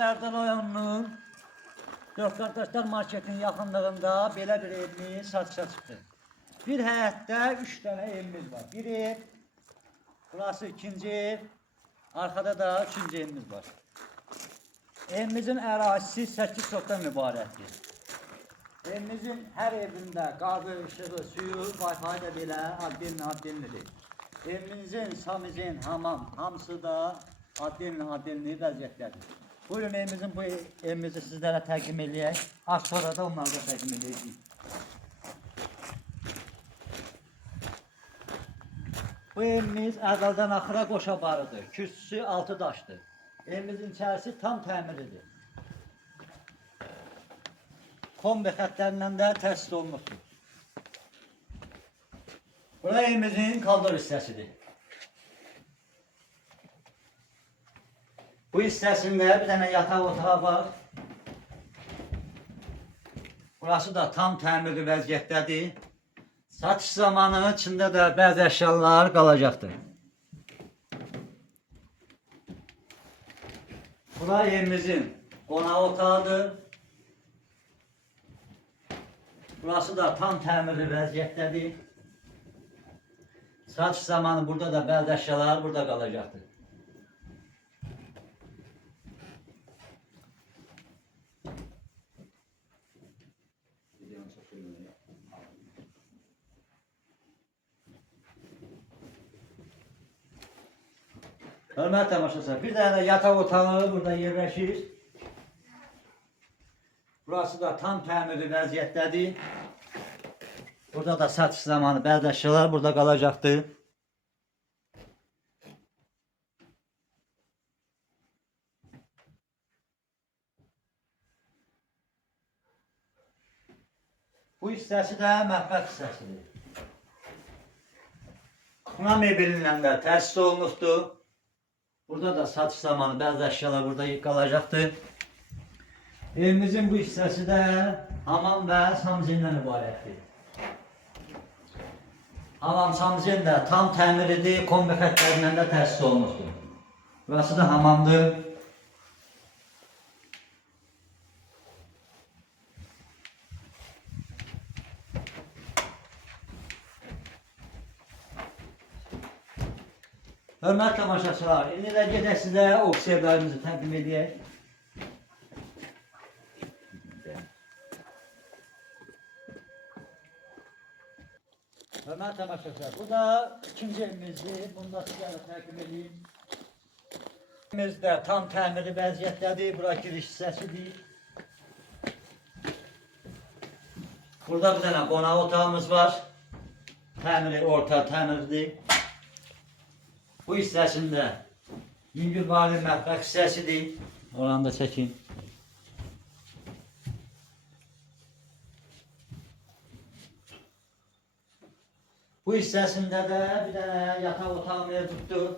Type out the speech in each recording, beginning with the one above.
Qərdal rayonunun Dörd Qardaşlar marketin yaxınlığında belə bir evimiz satışa çıxdı. Bir həyətdə 3 dənə evimiz var. Bir ev, burası ikinci ev, arkada da üçüncü evimiz var. Evimizin ərazisi 8 sotdan mübarətdir. Evimizin hər evində qazı, işığı, suyu, Wi-Fi da belə addenlidir. Evimizin, samizin, hamam, hamısı da addenli vəziyyətlədir. Buyurun evimizi sizlərə təqdim edək. Az sonra da onları da təqdim edəcəyik. Bu evimiz əvvəldən axıra qoşa barıdır. Kürsüsü 6 daşdır. Evimizin içərisi tam təmirlidir. Kombi xətlərindən də təsis olunubdur. Burası evimizin koridor hissəsidir. Bu hissəsində bir dənə yataq otağı var. Burası da tam təmirli vəziyyətdədir. Satış zamanı içində də bəzi əşyalar qalacaqdır. Burası evimizin qonaq otağıdır. Burası da tam təmirli vəziyyətdədir. Satış zamanı burada da bəzi əşyalar burada qalacaqdır. Hörmətli tamaşaçılar, bir dənə yataq otağı burada yerləşir. Burası da tam təmirli vəziyyətdədir. Burada da satış zamanı bəzi əşyalar burada qalacaqdır. Bu hissəsi də mətbəx hissəsidir. Buna mebelindən də təsis olunubdur. Burada da satış zamanı bəzi əşyalar burada qalacaqdır. Evimizin bu hissəsi də hamam və samzindən ibarətdir. Hamam samzin də tam təmirlidir, kombi xətlərindən də təsis olunubdur. Burası da hamamdır. Hörmətli tamaşaçılar, indi də gedək sizə oksiya evlərimizi təqdim edək. Hörmətli tamaşaçılar, bu da ikinci evimizdir. Bunu da sizə təqdim edeyim. Evimiz də tam təmirli vəziyyətdədir. Bura giriş hissəsidir. Burada bir dənə qonaq otağımız var. Təmiri, orta təmirlidir. Bu hissəsində yüngülvari mətbəx hissəsidir. Oranı da çəkin. Bu hissəsində də bir dənə yataq otağı mövcuddur.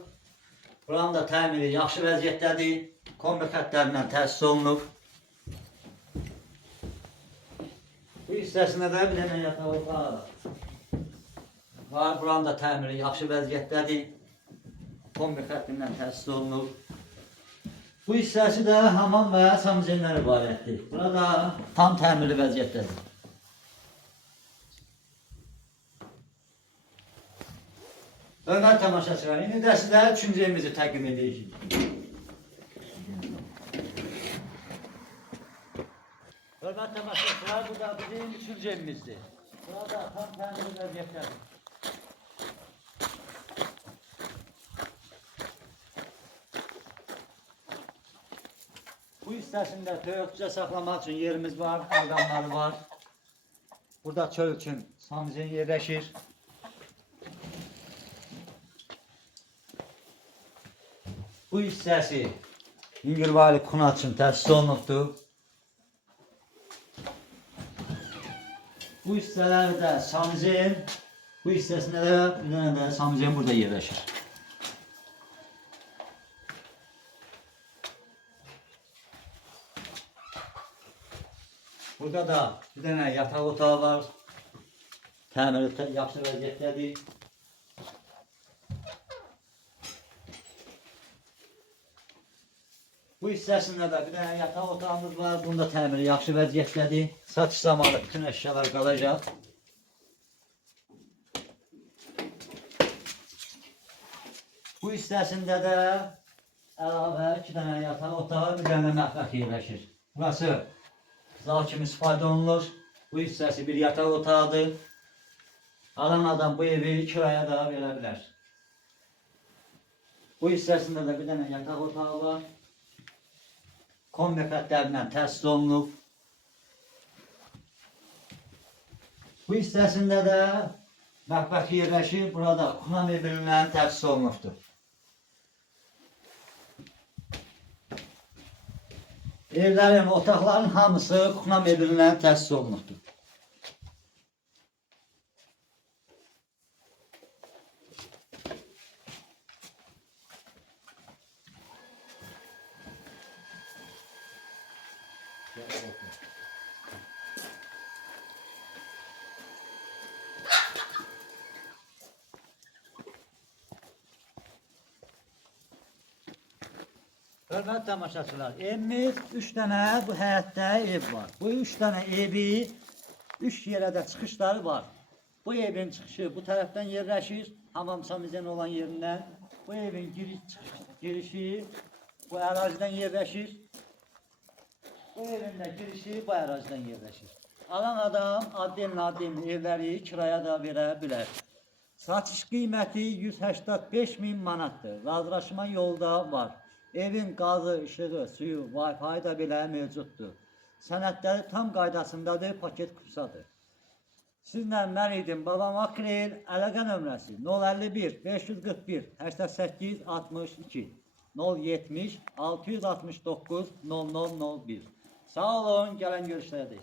Buranın da təmiri yaxşı vəziyyətdədir. Kombi xətlərindən təsis olunub. Bu hissəsində də bir dənə yataq otağı var. Buranın da təmiri yaxşı vəziyyətdədir. Kombi xəttindən təsis olunub. Bu hissəsi də hamam və samzindən ibarətdir. Burada tam təmirli vəziyyətdədir. Hörmətli tamaşaçılar, indi də sizə üçüncü evimizi təqdim edəcəyik. Hörmətli tamaşaçılar, bu da bizim üçüncü evimizdir. Burada tam təmirli vəziyyətdədir. Bu hissəsində toyuqca saxlamaq üçün yerimiz var, orqanları var. Burada çöl üçün samizin yerləşir. Bu hissəsi yüngülvari kuna üçün təsis olunubdur. Bu hissələri də samizin, bu hissəsində də bir dənə də samizin burada yerləşir. Burada da bir dənə yataq otağı var. Təmiri yaxşı vəziyyətdədir. Bu Bu hissəsində də bir dənə yataq otağımız var. Bunda təmiri yaxşı vəziyyətdədir. Satış zamanı bütün əşyalar qalacaq. Bu hissəsində də əlavə 2 dənə yataq otağı, bir dənə mətbəx yerləşir. Burası zal kimi istifadə olunur. Bu hissəsi bir yataq otağıdır. Alan adam bu evi kiraya da verə bilər. Bu hissəsində də bir dənə yataq otağı var. Kombi xətlərindən təsis olunub. Bu hissəsində də mətbəx yerləşir. Burada kuxna mebelindən təsis olunubdur. Evlərin, otaqların hamısı kuxna mebelindən təsis olunubdur. Hörmətli tamaşaçılar, evimiz 3 dənə bu həyətdə ev var. Bu 3 dənə evi 3 yerə də çıxışları var. Bu evin çıxışı bu tərəfdən yerləşir, hamam samizən olan yerindən. Bu evin girişi bu ərazidən yerləşir. Bu evin də girişi bu ərazidən yerləşir. Alan adam adden evləri kiraya da verə bilər. Satış qiyməti 185.000 manatdır. Razılaşma yolda var. Evin qazı, işığı, suyu, Wi-Fi da belə mövcuddur. Sənədləri tam qaydasındadır, paket kupsadır. Sizlə mən idim Babam Akrel, əlaqə nömrəsi 051 541 88 62 070 669 0001. Sağ olun, gələn görüşlərdə.